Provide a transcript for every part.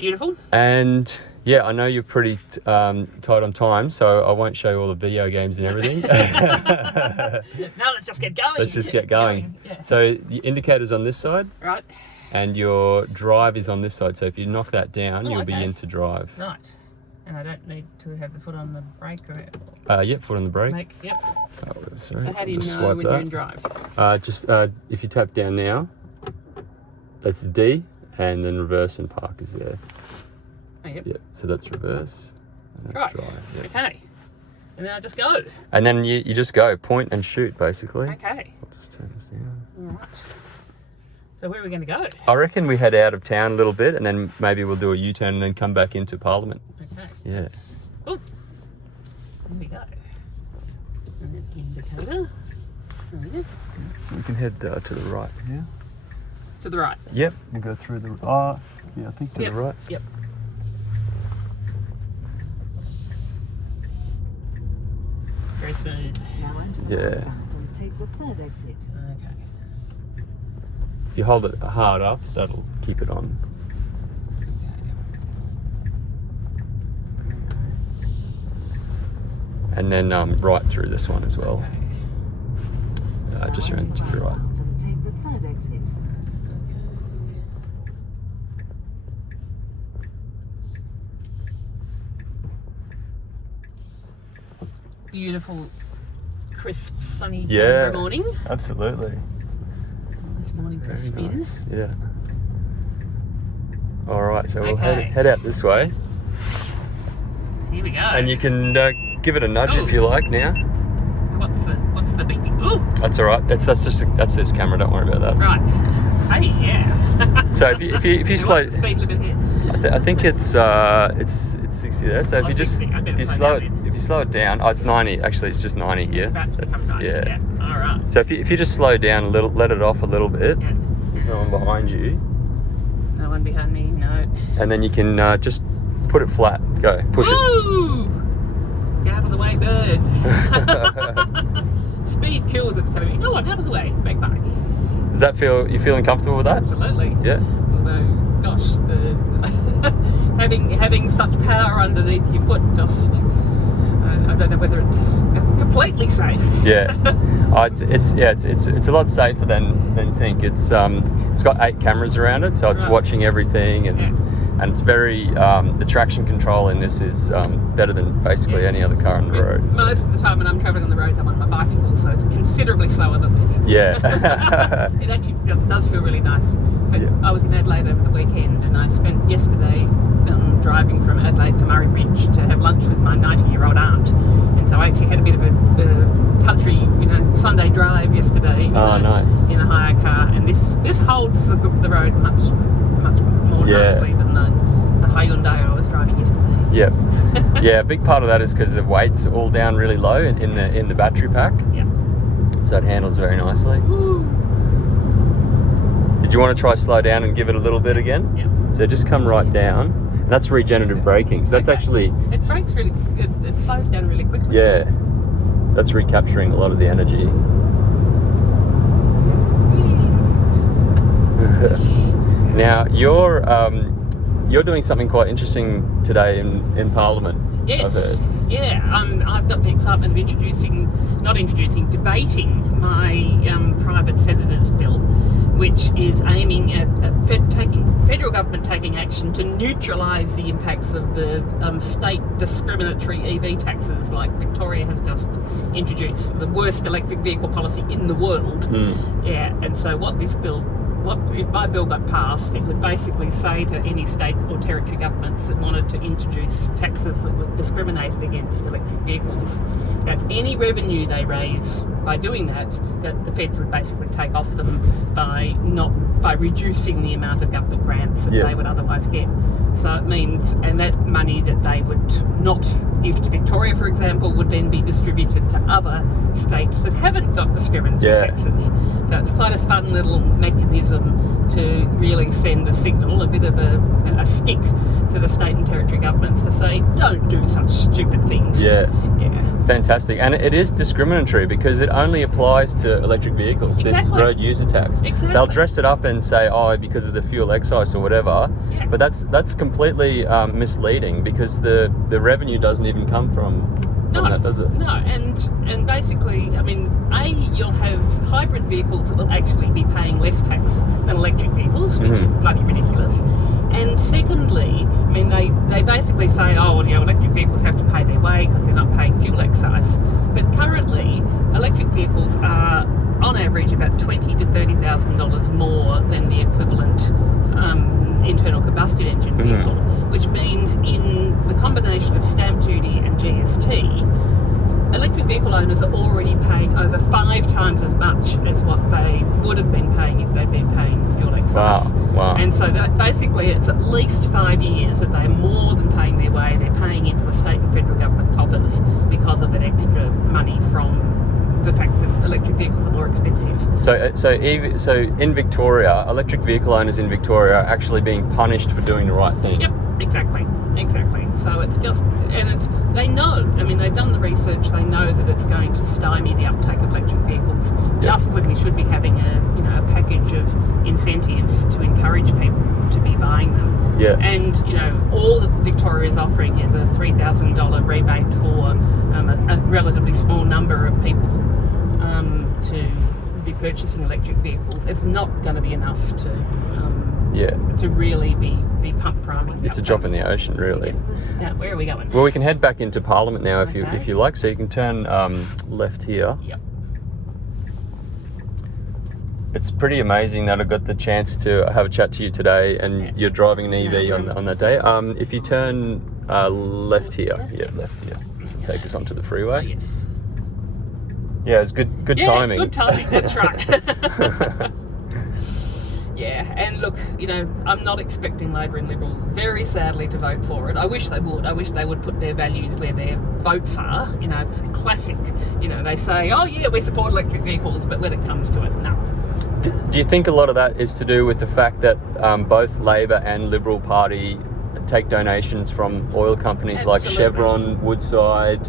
Beautiful. And yeah, I know you're pretty tight on time, so I won't show you all the video games and everything. Now let's just get going. Let's just get going. Yeah. So the indicator's on this side, Right. and your drive is on this side. So if you knock that down, you'll be into drive. Right. And I don't need to have the foot on the brake or Yep, foot on the brake. Yep. Oh, sorry. So how do you just know swipe when that. you're in drive? Just if you tap down now, that's D, and then reverse and park is there. Oh, yep. Yep. So that's reverse, and that's drive. Yep. Okay. And then I just go. And then you just go point and shoot basically. Okay. I'll just turn this down. All right. So where are we going to go? I reckon we head out of town a little bit, and then maybe we'll do a U-turn and then come back into Parliament. Okay. Yeah. Oh. Here we go. And then indicator. So we can head to the right here. To the right. Yep. And go through the yeah, I think to the right. Yep. Very smooth. Yeah. Take the third exit. Okay. If you hold it hard up, that'll keep it on. And then right through this one as well. Just around to the right. And take the third exit. Beautiful, crisp, sunny Yeah. morning. Absolutely. This morning for spins. Nice. Yeah. All right, so we'll Okay. head out this way, Here we go. and you can give it a nudge if you like now. What's the big? Ooh, That's all right. That's this camera. Don't worry about that. right. Hey, yeah. So if you And slow, what's the speed limit here? I think it's 60 there. So if Oh, you just 60. I better if you slow slow down it, if you slow it down, it's 90. Actually, it's just 90 here. About to become 90. Yeah. All right. So if you just slow down a little, let it off a little bit. Yeah. There's no one behind you, No one behind me. No. and then you can just put it flat. Go push it. Woo! Get out of the way, bird. Speed kills. It's telling me. No one out of the way. Back by. Does that feel? You feeling comfortable with that? Absolutely. Yeah. Although, gosh, the having such power underneath your foot just. I don't know whether it's completely safe. Yeah. It's a lot safer than think. It's got 8 cameras around it, so it's Right. watching everything, and it's very the traction control in this is better than basically any other car on the road. So. Most of the time when I'm travelling on the roads, I'm on my bicycle, so it's considerably slower than this. Yeah. It actually does feel really nice. But Yeah. I was in Adelaide over the weekend, and I spent yesterday driving from Adelaide to Murray Bridge to have lunch with my 90-year-old aunt. And so I actually had a bit of a country, Sunday drive yesterday. Oh, nice. In a hire car, and this holds the road much more nicely than the Hyundai I was driving yesterday. Yep. Yeah. A big part of that is because the weight's all down really low in the battery pack. Yeah. So it handles very nicely. Woo. Did you want to try slow down and give it a little bit again? Yeah. So just come right down. And that's regenerative braking. So that's Okay. actually It brakes really. It slows down really quickly. yeah. That's recapturing a lot of the energy. Now you're doing something quite interesting today in Parliament. Yes. I've heard. Yeah. I've got the excitement of debating my private senator's bill, which is aiming at federal government taking action to neutralise the impacts of the state discriminatory EV taxes, like Victoria has just introduced, the worst electric vehicle policy in the world. Yeah, and so if my bill got passed, it would basically say to any state or territory governments that wanted to introduce taxes that were discriminated against electric vehicles, that any revenue they raise by doing that the feds would basically take off them by reducing the amount of government grants that they would otherwise get. So it means, and that money that they would not give to Victoria, for example, would then be distributed to other states that haven't got discriminatory taxes. So it's quite a fun little mechanism to really send a signal, a bit of a stick to the state and territory governments to say, don't do such stupid things. Yeah. Fantastic. And it is discriminatory because it only applies to electric vehicles, this road user tax. Exactly. They'll dress it up and say, oh, because of the fuel excise or whatever, but that's completely misleading because the revenue doesn't even come from that, does it? No, and basically, I mean, you'll have hybrid vehicles that will actually be paying less tax than electric vehicles, which is bloody ridiculous. And secondly, I mean, they basically say, oh, you know, electric vehicles have to pay their way because they're not paying fuel excise. But currently, electric vehicles are, on average, about $20,000 to $30,000 more than the equivalent internal combustion engine vehicle, which means in the combination of stamp duty and GST, electric vehicle owners are already paying over 5 times as much as what they would have been paying if they'd been paying fuel excise. Wow. And so that basically it's at least 5 years that they're more than paying their way. They're paying into the state and federal government coffers because of that extra money from the fact that electric vehicles are more expensive. So in Victoria, electric vehicle owners in Victoria are actually being punished for doing the right thing. Yep, exactly. So it's just, and they know, I mean, they've done the research, they know that it's going to stymie the uptake of electric vehicles, just when we should be having a package of incentives to encourage people to be buying them. Yeah. And, all that Victoria is offering is a $3,000 rebate for a relatively small number of people to be purchasing electric vehicles. It's not going to be enough to really be pump priming. It's a drop in the ocean, really. Now, where are we going? Well, we can head back into Parliament now if Okay. you like. So you can turn left here. Yep. It's pretty amazing that I got the chance to have a chat to you today, and you're driving an EV on that day. If you turn left here, left here. This will take us onto the freeway. Yes. Yeah, it's good timing. It's good timing, that's right. Yeah, and look, I'm not expecting Labor and Liberal, very sadly, to vote for it. I wish they would. I wish they would put their values where their votes are. It's classic. They say, oh yeah, we support electric vehicles, but when it comes to it, no. Do you think a lot of that is to do with the fact that both Labor and Liberal Party take donations from oil companies like Chevron, Woodside,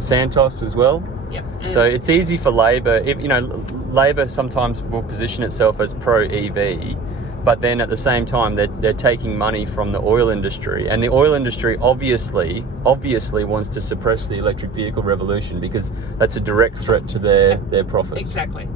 Santos as well? Yep. So it's easy for Labor. Labor sometimes will position itself as pro-EV, but then at the same time they're taking money from the oil industry, and the oil industry obviously wants to suppress the electric vehicle revolution because that's a direct threat to their profits.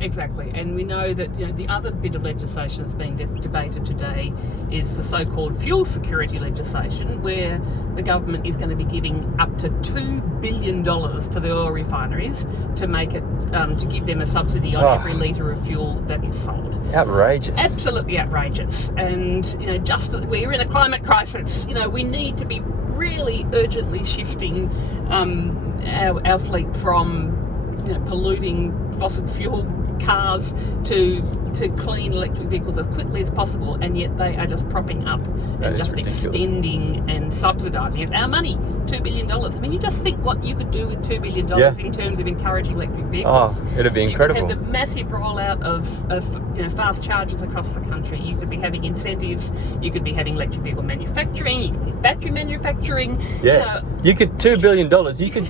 Exactly. And we know that the other bit of legislation that's being debated today is the so-called fuel security legislation, where the government is going to be giving up to $2 billion to the oil refineries to make it to give them a subsidy on every litre of fuel that is sold. Outrageous. Absolutely outrageous. And just we're in a climate crisis. We need to be really urgently shifting our fleet from polluting fossil fuel cars to clean electric vehicles as quickly as possible, and yet they are just propping up and just ridiculous. Extending and subsidising. It's our money, $2 billion. I mean, you just think what you could do with $2 billion in terms of encouraging electric vehicles. Oh, it'd be incredible. You could have the massive rollout of fast chargers across the country. You could be having incentives. You could be having electric vehicle manufacturing. You could be battery manufacturing. Yeah, you could $2 billion.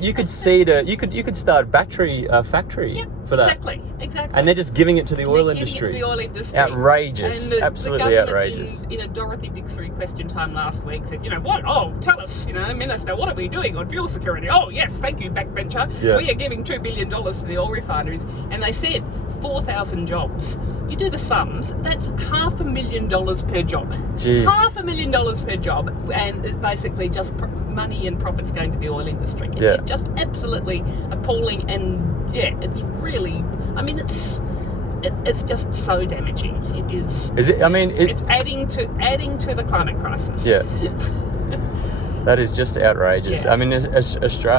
You could seed you could start a battery factory for that. Exactly. And they're just giving it to the oil industry. Outrageous. And absolutely outrageous. In a Dorothy Dixon question time last week said, what? Oh, tell us, Minister, what are we doing on fuel security? Oh, yes, thank you, backbencher. Yeah. We are giving $2 billion to the oil refineries. And they said 4,000 jobs. You do the sums, that's $500,000 per job. Jeez. $500,000 per job. And it's basically just money and profits going to the oil industry. It's just absolutely appalling. And it's really, it's just so damaging. It is. Is it? It's adding to the climate crisis. Yeah. That is just outrageous. Yeah.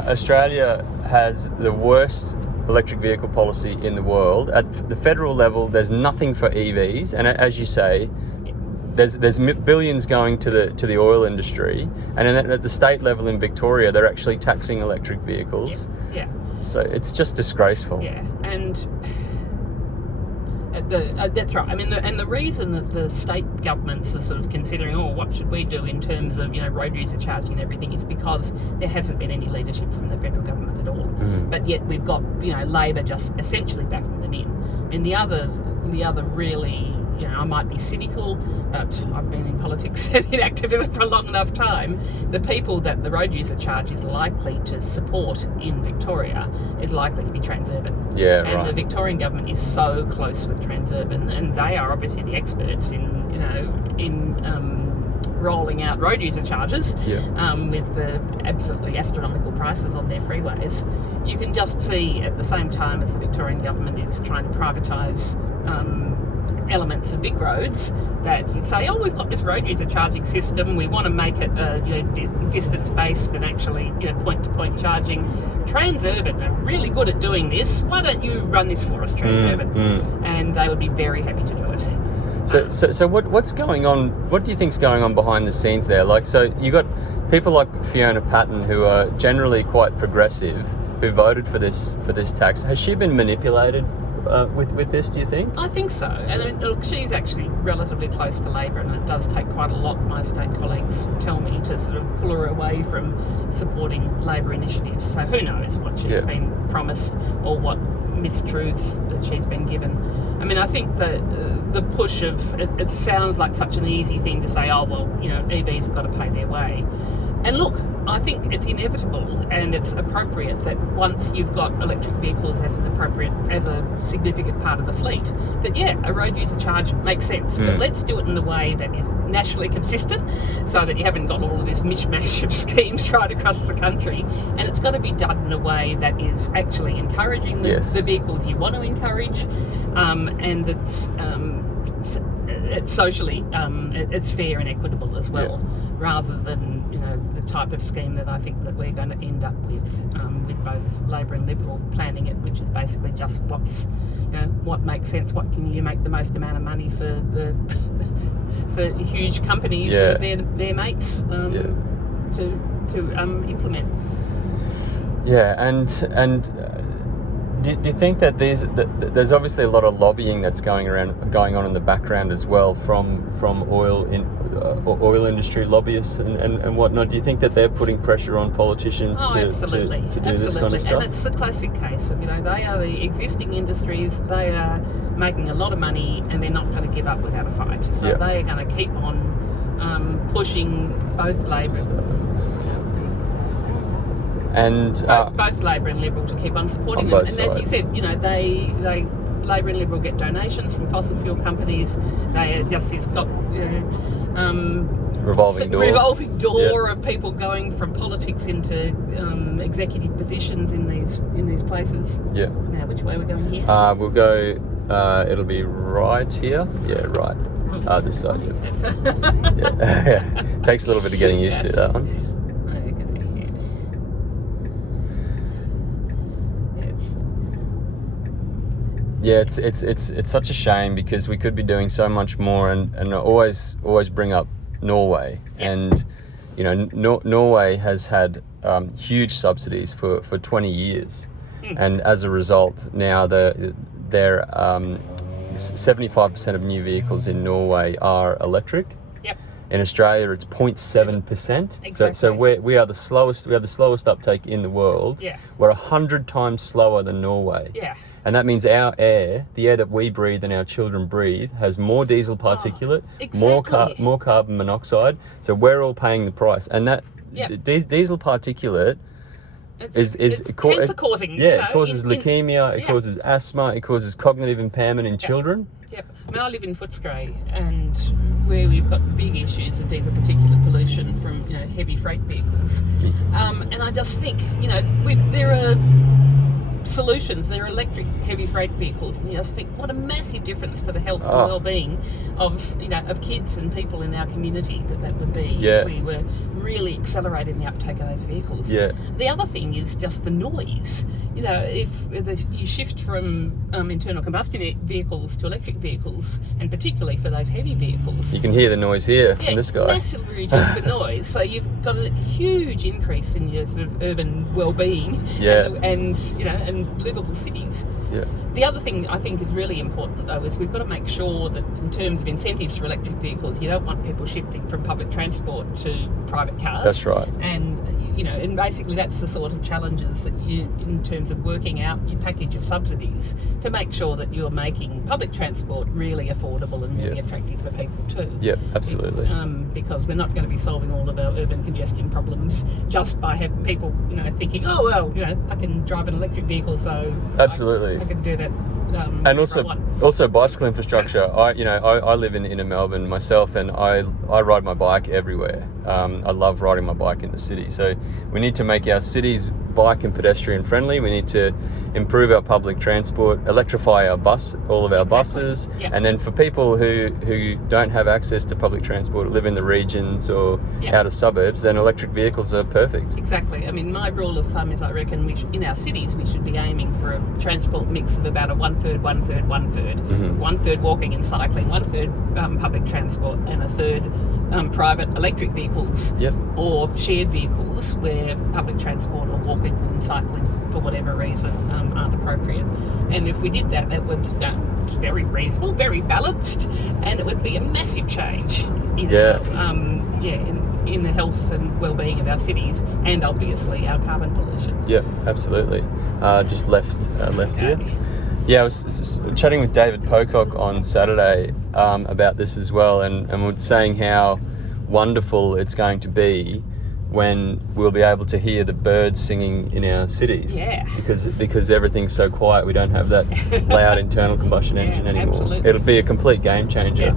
Australia has the worst electric vehicle policy in the world. At the federal level, there's nothing for EVs, and as you say, there's billions going to the oil industry, and then at the state level in Victoria, they're actually taxing electric vehicles. Yeah. So it's just disgraceful. Yeah, and that's right. And the reason that the state governments are sort of considering, what should we do in terms of road user charging and everything, is because there hasn't been any leadership from the federal government at all. Mm-hmm. But yet we've got Labor just essentially backing them in. And the other really I might be cynical, but I've been in politics and in activism for a long enough time. The people that the road user charge is likely to support in Victoria is likely to be Transurban. Yeah, and right. the Victorian government is so close with Transurban, and they are obviously the experts in rolling out road user charges with the absolutely astronomical prices on their freeways. You can just see at the same time as the Victorian government is trying to privatise elements of big roads, that you say, oh, we've got this road user charging system, we want to make it distance based and actually point to point charging. Transurban are really good at doing this, why don't you run this for us, Transurban? And they would be very happy to do it. So what's going on? What do you think's going on behind the scenes there? Like, so you got people like Fiona Patten, who are generally quite progressive, who voted for this tax. Has she been manipulated with this, do you think? I think so. And look, she's actually relatively close to Labor, and it does take quite a lot, my state colleagues tell me, to sort of pull her away from supporting Labor initiatives. So who knows what she's been promised or what mistruths that she's been given. I mean, I think that the push of it sounds like such an easy thing to say, oh, well, EVs have got to pay their way. And look, I think it's inevitable and it's appropriate that once you've got electric vehicles as a significant part of the fleet, that a road user charge makes sense. But let's do it in a way that is nationally consistent, so that you haven't got all of this mishmash of schemes right across the country. And it's got to be done in a way that is actually encouraging the vehicles you want to encourage, and it's socially it's fair and equitable as well, rather than the type of scheme that I think that we're going to end up with both Labor and Liberal planning it, which is basically just what makes sense, what can you make the most amount of money for for huge companies and their mates to implement. Do you think that there's obviously a lot of lobbying that's going on in the background as well from oil industry lobbyists and whatnot? Do you think that they're putting pressure on politicians to do this kind of stuff? And it's the classic case of they are the existing industries, they are making a lot of money, and they're not going to give up without a fight. So they are going to keep on pushing both Labor. And both Labor and Liberal to keep on supporting them. And as you said, they Labor and Liberal get donations from fossil fuel companies. They just got revolving door of people going from politics into executive positions in these places. Yeah. Now, which way are we going here? We'll go. It'll be right here. Yeah, right. This side. Yeah. Takes a little bit of getting used to that one. Yeah, it's such a shame because we could be doing so much more, and I always bring up Norway, and Norway has had huge subsidies for 20 years, and as a result now they're 75% of new vehicles in Norway are electric. Yep. In Australia, it's 0.7%. Exactly. So we are the slowest. We have the slowest uptake in the world. Yeah. We're 100 times slower than Norway. Yeah. And that means our air, the air that we breathe and our children breathe, has more diesel particulate, more carbon monoxide. So we're all paying the price. And that diesel particulate is cancer causing. Yeah, it causes leukemia, it causes asthma, it causes cognitive impairment in children. Yep. I mean, I live in Footscray, and where we've got big issues of diesel particulate pollution from heavy freight vehicles, and I just think there are solutions. There are electric heavy freight vehicles, and you just think what a massive difference to the health and well-being of kids and people in our community that would be if we were really accelerating the uptake of those vehicles. Yeah. The other thing is just the noise. If you shift from internal combustion vehicles to electric vehicles, and particularly for those heavy vehicles, you can hear the noise here from this guy. Massively reduce the noise, so you've got a huge increase in your sort of urban well-being and livable cities. Yeah. The other thing I think is really important, though, is we've got to make sure that in terms of incentives for electric vehicles, you don't want people shifting from public transport to private cars. That's right. And and basically that's the sort of challenges that you, in terms of working out your package of subsidies to make sure that you're making public transport really affordable and really attractive for people too. Yep, absolutely. Because we're not going to be solving all of our urban congestion problems just by having people, thinking, oh well, I can drive an electric vehicle, so absolutely I can do that. And also bicycle infrastructure. I live in inner Melbourne myself, and I ride my bike everywhere. I love riding my bike in the city. So we need to make our cities bike and pedestrian friendly. We need to improve our public transport, electrify all of our buses, and then for people who don't have access to public transport, live in the regions or out of suburbs, then electric vehicles are perfect. Exactly. I mean, my rule of thumb is I reckon in our cities we should be aiming for a transport mix of about a 1/3, 1/3, 1/3. 1/3 walking and cycling, 1/3 public transport, and a third private electric vehicles or shared vehicles where public transport or walking and cycling for whatever reason aren't appropriate. And if we did that, that would it's very reasonable, very balanced, and it would be a massive change in the health and well-being of our cities, and obviously our carbon pollution. Yeah, absolutely. Just left here. Yeah, I was chatting with David Pocock on Saturday about this as well, and we're saying how wonderful it's going to be when we'll be able to hear the birds singing in our cities. Yeah. Because everything's so quiet, we don't have that loud internal combustion engine anymore. Absolutely. It'll be a complete game changer.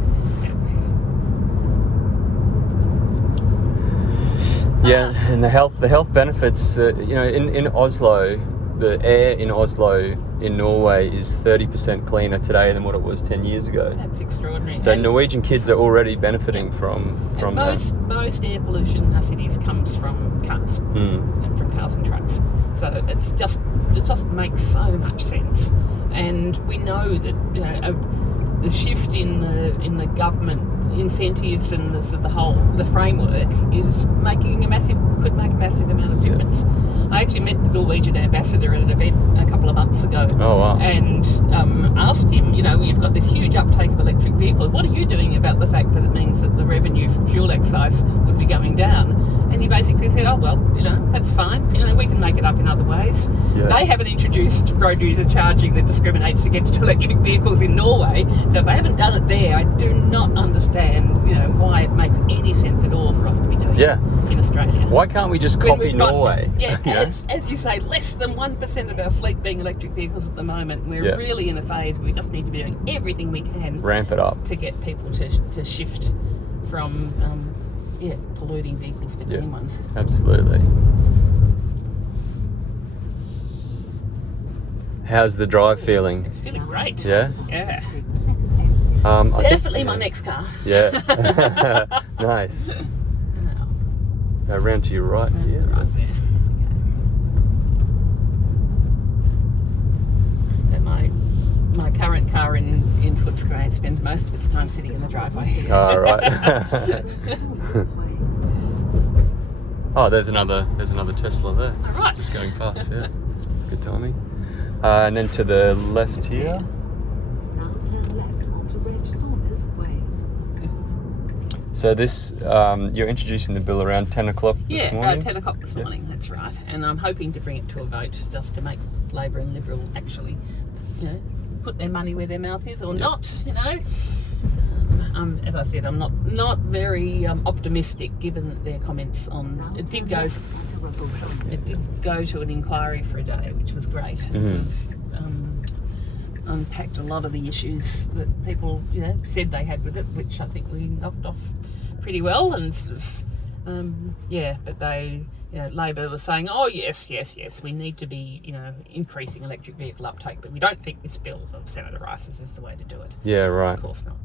Yeah, and the health benefits. In Oslo, the air in Oslo in Norway is 30% cleaner today than what it was 10 years ago. That's extraordinary. So Norwegian kids are already benefiting from most air pollution in our cities comes from cars and from cars and trucks. So it just makes so much sense. And we know that the shift in the government incentives and the framework is could make a massive amount of difference. I actually met the Norwegian ambassador at an event a couple of months ago. Oh, wow. And asked him, you've got this huge uptake of electric vehicles. What are you doing about the fact that it means that the revenue from fuel excise would be going down? And he basically said, oh, well, that's fine. We can make it up in other ways. Yeah. They haven't introduced road user charging that discriminates against electric vehicles in Norway. So if they haven't done it there, I do not understand, why it makes any sense at all for us to be doing it in Australia. Why can't we just copy Norway? As you say, less than 1% of our fleet being electric vehicles at the moment. We're really in a phase where we just need to be doing everything we can. Ramp it up. To get people to shift from polluting vehicles to clean ones. Absolutely. How's the drive feeling? It's feeling great. Yeah? Yeah. Definitely my next car. Yeah. Nice. Go round to your right here. Right there. Okay. My current car in Footscray spends most of its time sitting in the driveway. Oh, right. Oh, there's another Tesla there. All right. Just going past, yeah. It's good timing. And then to the left here. Now turn left onto Reg Saunders Way. So this, you're introducing the bill around 10 o'clock this morning? 10 o'clock this morning, that's right. And I'm hoping to bring it to a vote just to make Labor and Liberal actually, put their money where their mouth is or not, as I said, I'm not very optimistic given that their comments on it did go to an inquiry for a day, which was great. Unpacked a lot of the issues that people said they had with it, which I think we knocked off pretty well. And but they Labor was saying, oh yes, we need to be increasing electric vehicle uptake, but we don't think this bill of Senator Rice's is the way to do it. Yeah, right. Of course not.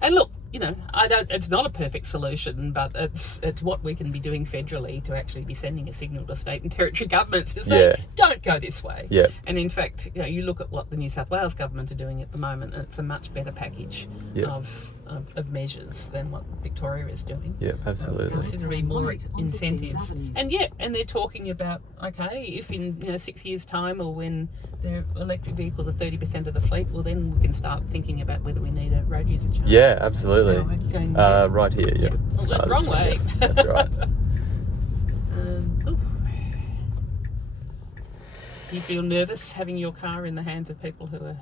And look, it's not a perfect solution, but it's what we can be doing federally to actually be sending a signal to state and territory governments to say, don't go this way. Yeah. And in fact, you look at what the New South Wales government are doing at the moment, and it's a much better package of of measures than what Victoria is doing. Yeah, absolutely. Considerably more incentives. And they're talking about, okay, if in 6 years' time or when the electric vehicles are 30% of the fleet, well then we can start thinking about whether we need a road user charge. Yeah, absolutely. Right here, yeah. Oh, wrong way. Yeah. That's right. Do you feel nervous having your car in the hands of people who are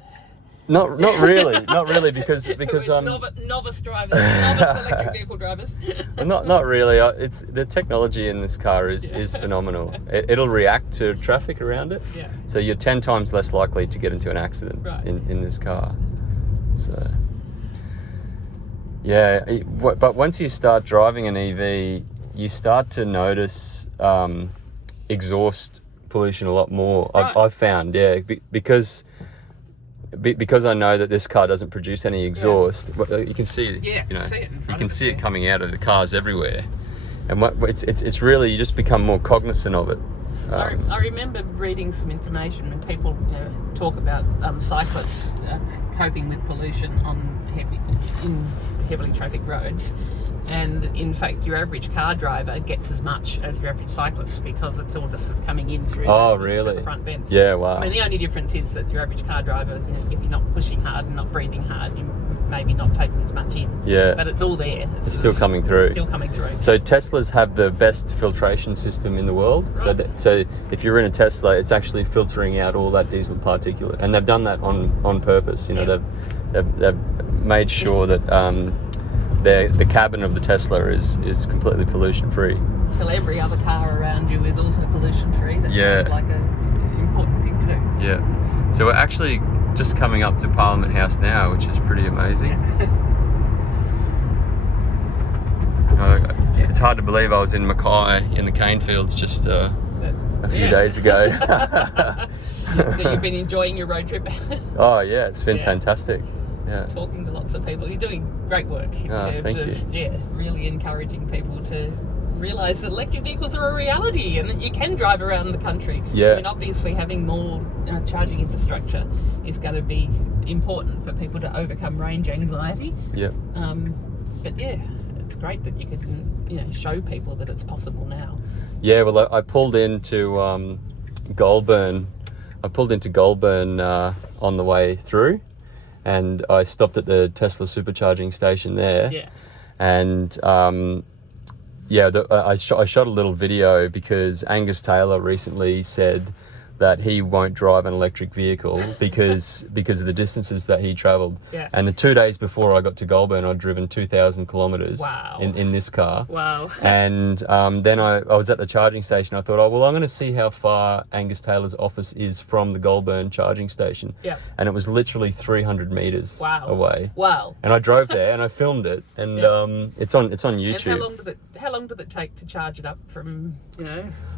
Not really, because novice drivers, novice electric vehicle drivers? not really. It's the technology in this car is phenomenal. It'll react to traffic around it. Yeah. So you're 10 times less likely to get into an accident in this car. So yeah, but once you start driving an EV, you start to notice exhaust pollution a lot more. Right. I've found, because I know that this car doesn't produce any exhaust. You can see, you can see it coming out of the cars everywhere, and it's really, you just become more cognizant of it. I remember reading some information when people talk about cyclists coping with pollution on heavily trafficked roads. And in fact, your average car driver gets as much as your average cyclist because it's all just sort of coming in through, through the front vents. Yeah, wow. I mean, the only difference is that your average car driver, if you're not pushing hard and not breathing hard, you're maybe not taking as much in. Yeah. But it's all there. It's still coming through. So Teslas have the best filtration system in the world. Right. So if you're in a Tesla, it's actually filtering out all that diesel particulate, and they've done that on purpose. They've made sure that the cabin of the Tesla is completely pollution free. Till every other car around you is also pollution free. That sounds like an important thing to do. Yeah. So we're actually just coming up to Parliament House now, which is pretty amazing. It's hard to believe I was in Mackay in the cane fields just a few days ago. That you've been enjoying your road trip. Oh yeah, it's been fantastic. Yeah. Talking to lots of people. You're doing great work in terms of really encouraging people to realise that electric vehicles are a reality and that you can drive around the country. Yeah. I mean, obviously having more charging infrastructure is going to be important for people to overcome range anxiety. Yeah. But yeah, it's great that you can show people that it's possible now. Yeah, well, I pulled into Goulburn. On the way through, and I stopped at the Tesla supercharging station there. Yeah. And I shot a little video because Angus Taylor recently said that he won't drive an electric vehicle because of the distances that he travelled. Yeah. And the 2 days before I got to Goulburn, I'd driven 2,000 kilometres in this car. Wow. And then I was at the charging station. I thought, I'm going to see how far Angus Taylor's office is from the Goulburn charging station. Yeah. And it was literally 300 metres away. Wow. And I drove there and I filmed it, and it's on YouTube. And how long did it take to charge it up from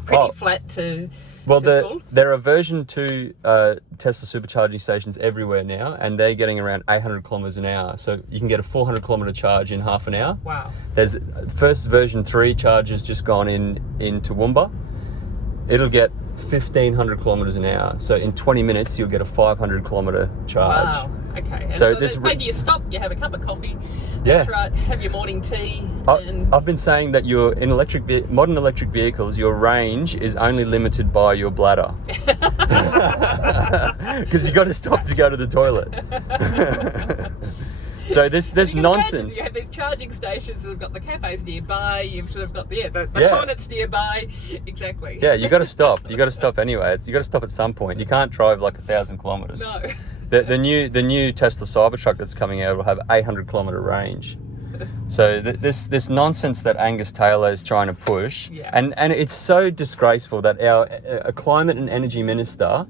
pretty flat to? Well, full? there are version 2 Tesla supercharging stations everywhere now, and they're getting around 800 kilometres an hour. So you can get a 400 kilometre charge in half an hour. Wow. There's first version 3 charge has just gone in Toowoomba. It'll get 1,500 kilometres an hour. So in 20 minutes, you'll get a 500 kilometre charge. Wow. Okay. And so maybe you stop, you have a cup of coffee. Yeah. That's right. Have your morning tea. I've been saying that modern electric vehicles, your range is only limited by your bladder. Because you got to stop to go to the toilet. So this nonsense. You have these charging stations that have got the cafes nearby. You've sort of got the toilets nearby. Exactly. Yeah, you got to stop. You got to stop anyway. You got to stop at some point. You can't drive like 1,000 kilometres. No. The new Tesla Cybertruck that's coming out will have 800 kilometre range. So this nonsense that Angus Taylor is trying to push, and it's so disgraceful that our climate and energy minister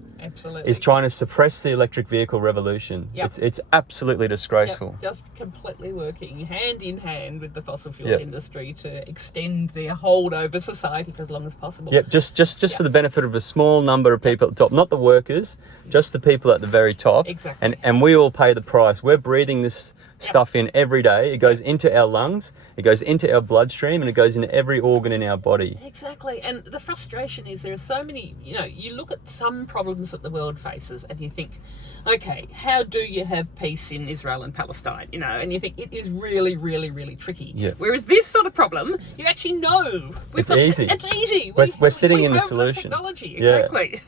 is trying to suppress the electric vehicle revolution. Yep. It's absolutely disgraceful. Yep. Just completely working hand in hand with the fossil fuel industry to extend their hold over society for as long as possible. Yep, just for the benefit of a small number of people at the top, not the workers, just the people at the very top. Exactly. And we all pay the price. We're breathing this stuff in every day. It goes into our lungs, it goes into our bloodstream, and it goes into every organ in our body. Exactly. And the frustration is there are so many, you look at some problems that the world faces and you think, okay, how do you have peace in Israel and Palestine? You know, and you think it is really, really, really tricky. Yeah. Whereas this sort of problem, you actually know. It's easy. It's easy. We're sitting we in the have solution. Technology, Yeah. exactly.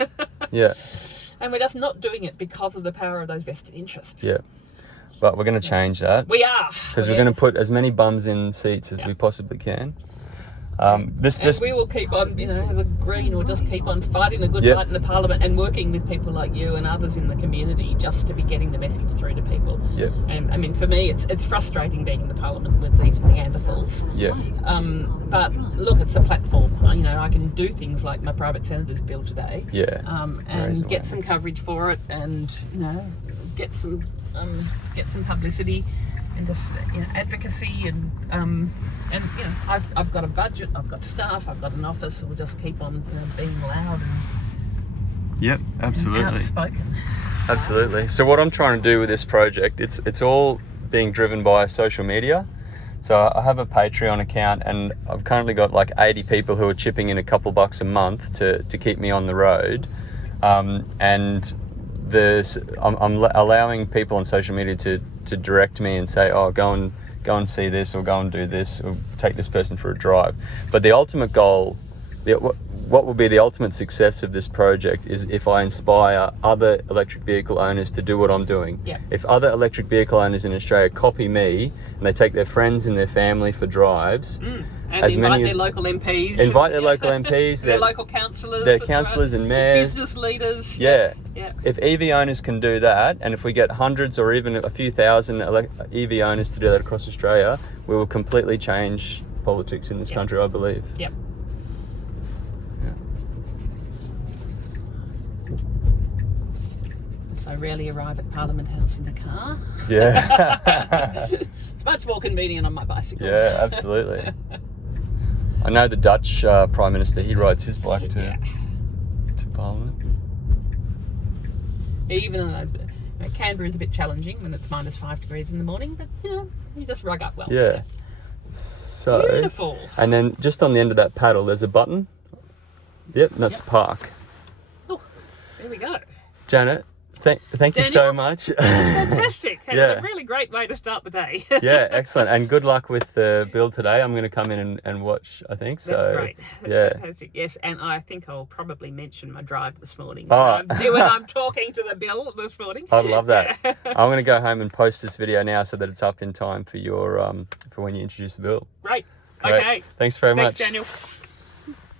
Yeah. And we're just not doing it because of the power of those vested interests. Yeah. But we're going to change that. We are. Because we're going to put as many bums in seats as we possibly can. This we will keep on, you know, as a Green, we'll just keep on fighting the good Yep. fight in the Parliament and working with people like you and others in the community just to be getting the message through to people. Yep. And I mean, for me, it's frustrating being in the Parliament with these Neanderthals. Yeah. But look, it's a platform. You know, I can do things like my private senator's bill today. Yeah. And get some coverage for it, and you know, get some publicity, and just advocacy, and you know, I've got a budget, I've got staff, I've got an office. We'll just keep on being loud Yep. and Absolutely. outspoken. Absolutely. So what I'm trying to do with this project, it's all being driven by social media. So I have a Patreon account, and I've currently got like 80 people who are chipping in a couple bucks a month to keep me on the road. And I'm allowing people on social media to direct me and say, oh, go and see this, or go and do this, or take this person for a drive. But the ultimate goal, what will be the ultimate success of this project is if I inspire other electric vehicle owners to do what I'm doing. Yeah. If other electric vehicle owners in Australia copy me and they take their friends and their family for drives, And as invite many their as, local MPs. invite their local MPs, their local councillors. their that's councillors right. and mayors. Business leaders. Yeah. Yeah. If EV owners can do that, and if we get hundreds or even a few thousand EV owners to do that across Australia, we will completely change politics in this country, I believe. Yep. So I rarely arrive at Parliament House in the car. Yeah. It's much more convenient on my bicycle. Yeah, absolutely. I know the Dutch Prime Minister, he rides his bike to Parliament. Even though Canberra is a bit challenging when it's -5 degrees in the morning, but you know, you just rug up well. Yeah. So, Beautiful. and then just on the end of that paddle, there's a button. Yep, and that's park. Oh, there we go. Janet, thank you so Daniel? much. Fantastic. Hey, Yeah. A really great way to start the day. Yeah, excellent. And good luck with the bill today. I'm going to come in and watch, I think. So, That's great. That's yeah. fantastic. Yes, and I think I'll probably mention my drive this morning Oh. when I'm talking to the bill this morning. I love that. I'm going to go home and post this video now so that it's up in time for your for when you introduce the bill. Great. Great. Okay. Thanks very Thanks, much. Daniel.